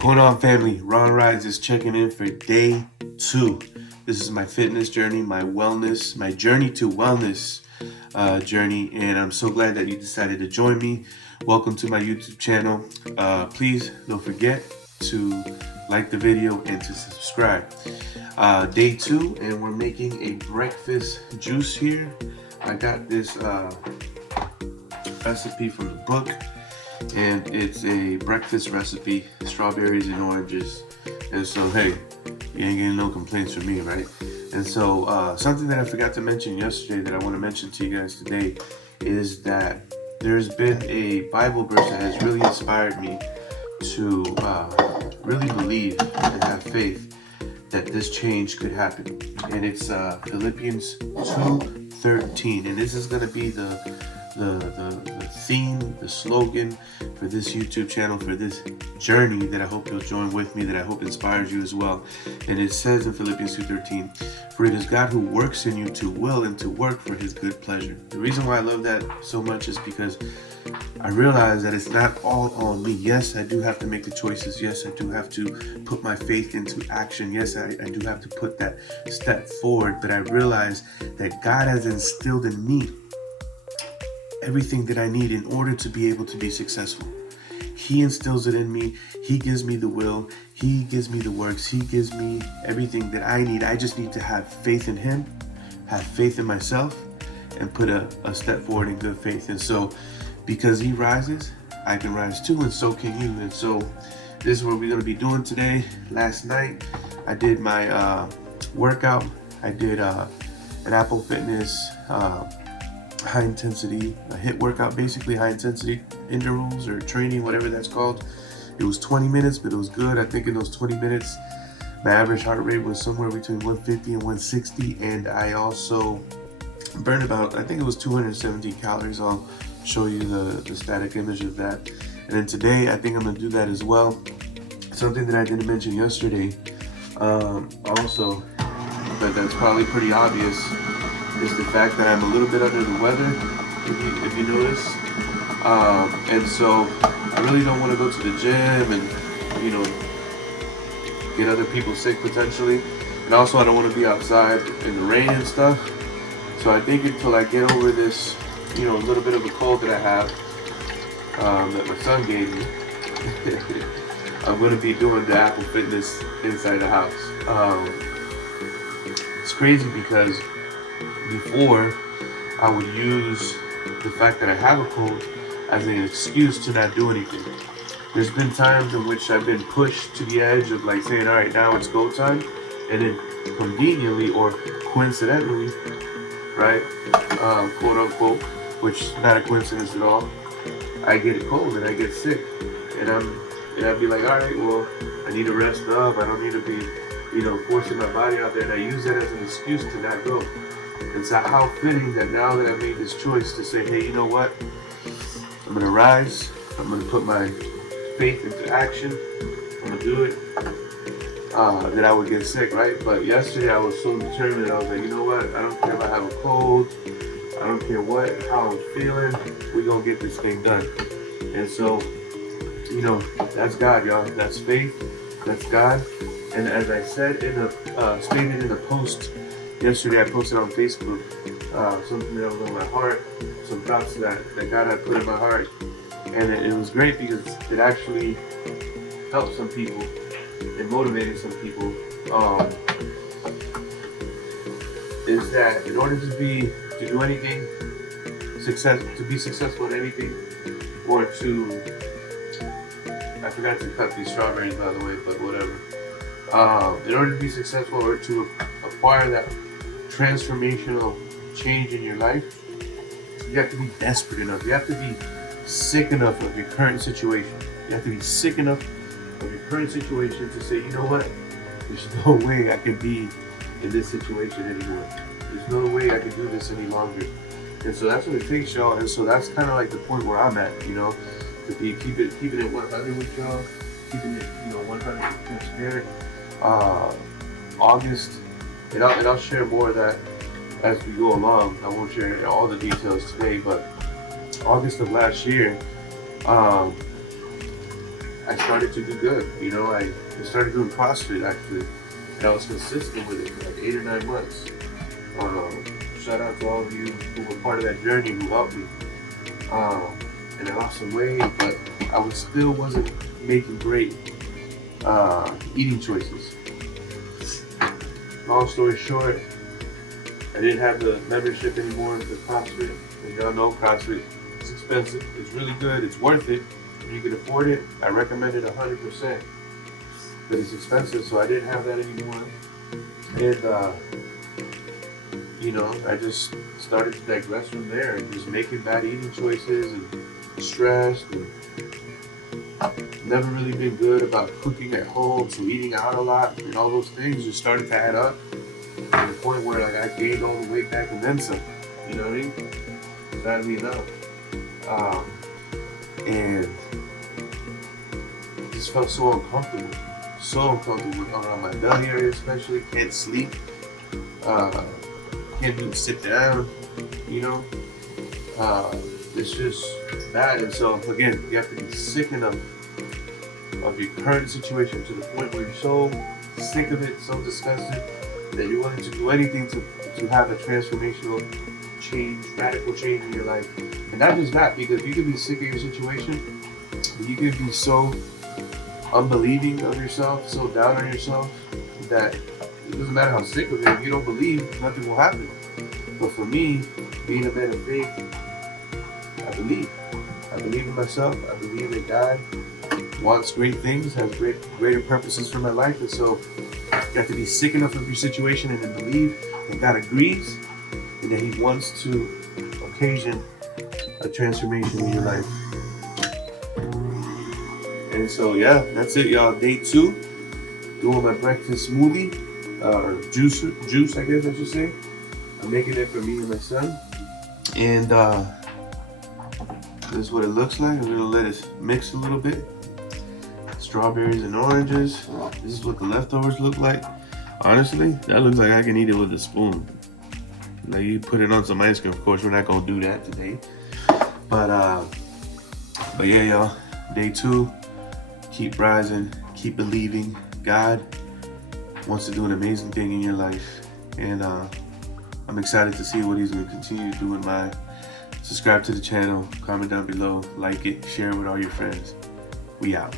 going on, family? Ron Rides is checking in for day 2. This is my fitness journey, my wellness, my journey to wellness journey, and I'm so glad that you decided to join me. Welcome to my YouTube channel. Please don't forget to like the video and to subscribe. Day 2, and we're making a breakfast juice here. I got this recipe from the book, and it's a breakfast recipe, strawberries and oranges. And so, hey, you ain't getting no complaints from me, right? And so something that I forgot to mention yesterday that I want to mention to you guys today is that there's been a Bible verse that has really inspired me to really believe and have faith that this change could happen. And it's Philippians 2:13, and this is going to be the theme, the slogan for this YouTube channel, for this journey that I hope you'll join with me, that I hope inspires you as well. And it says in Philippians 2:13, "For it is God who works in you to will and to work for his good pleasure." The reason why I love that so much is because I realize that it's not all on me. Yes, I do have to make the choices. Yes, I do have to put my faith into action. Yes, I do have to put that step forward. But I realize that God has instilled in me everything that I need in order to be able to be successful. He instills it in me. He gives me the will. He gives me the works. He gives me everything that I need. I just need to have faith in him, have faith in myself, and put a step forward in good faith. And so, because he rises, I can rise too, and so can you. And so this is what we're going to be doing today. Last night, I did my workout. I did an Apple Fitness high intensity HIIT workout, basically high intensity intervals or training, whatever that's called. It was 20 minutes, but it was good. I think in those 20 minutes, my average heart rate was somewhere between 150 and 160, and I also burned about, I think it was 217 calories. I'll show you the static image of that. And then today, I think I'm gonna do that as well. Something that I didn't mention yesterday, also, but that's probably pretty obvious, is the fact that I'm a little bit under the weather, if you notice. And so I really don't want to go to the gym and, get other people sick potentially. And also I don't want to be outside in the rain and stuff. So I think until I get over this, a little bit of a cold that I have, that my son gave me, I'm going to be doing the Apple Fitness inside the house. It's crazy because before, I would use the fact that I have a cold as an excuse to not do anything. There's been times in which I've been pushed to the edge of like saying, all right, now it's go time. And then conveniently or coincidentally, right, quote unquote, which is not a coincidence at all, I get a cold and I get sick. And I'd be like, all right, well, I need to rest up. I don't need to be, forcing my body out there. And I use that as an excuse to not go. And so how fitting that now that I made this choice to say, hey, you know what? I'm going to rise. I'm going to put my faith into action. I'm going to do it. That I would get sick, right? But yesterday I was so determined. I was like, you know what? I don't care if I have a cold. I don't care how I'm feeling. We're going to get this thing done. And so, that's God, y'all. That's faith. That's God. And as I said stated in the post yesterday, I posted on Facebook something that was on my heart, some thoughts that God had put in my heart, and it was great because it actually helped some people and motivated some people. Is that in order to do anything, to be successful at anything, or I forgot to cut these strawberries, by the way, but whatever. In order to be successful or to acquire that transformational change in your life, you have to be desperate enough. You have to be sick enough of your current situation. You have to be sick enough of your current situation to say, you know what? There's no way I can be in this situation anymore. There's no way I can do this any longer. And so that's what it takes, y'all. And so that's kind of like the point where I'm at, to be keeping it 100 with y'all, keeping it, 100% transparent. August, and I'll share more of that as we go along. I won't share all the details today, but August of last year, I started to do good. You know, I started doing CrossFit actually, and I was consistent with it for like 8 or 9 months. Shout out to all of you who were part of that journey, who helped me. And I lost some weight, but I still wasn't making great eating choices. Long story short, I didn't have the membership anymore for CrossFit. As y'all know, CrossFit is expensive. It's really good. It's worth it. If you can afford it, I recommend it 100%. But it's expensive, so I didn't have that anymore. And you know, I just started to digress from there and just making bad eating choices and stressed, and never really been good about cooking at home, so eating out a lot and all those things just started to add up to the point where like I gained all the weight back and then some. You know what I mean? Sadly enough. And it just felt so uncomfortable around my belly area, especially. Can't sleep. Can't even sit down. You know. It's just bad. And so again, you have to be sick enough of your current situation to the point where you're so sick of it, so disgusted, that you're willing to do anything to have a transformational change, radical change in your life. And not just that, because you can be sick of your situation, you can be so unbelieving of yourself, so down on yourself, that it doesn't matter how sick of it, if you don't believe, nothing will happen. But for me, being a man of faith, I believe. I believe in myself. I believe that God wants great things, has greater purposes for my life. And so you have to be sick enough of your situation and then believe that God agrees and that He wants to occasion a transformation in your life. And so, yeah, that's it, y'all. Day 2, doing my breakfast smoothie, or juice, I guess I should say. I'm making it for me and my son. And this is what it looks like. I'm gonna let it mix a little bit. Strawberries and oranges. This is what the leftovers look like. Honestly, that looks like I can eat it with a spoon. Like, you put it on some ice cream. Of course, we're not gonna do that today. But yeah, y'all. Day 2. Keep rising. Keep believing. God wants to do an amazing thing in your life, and I'm excited to see what He's gonna continue to do in mine. Subscribe to the channel. Comment down below. Like it. Share it with all your friends. We out.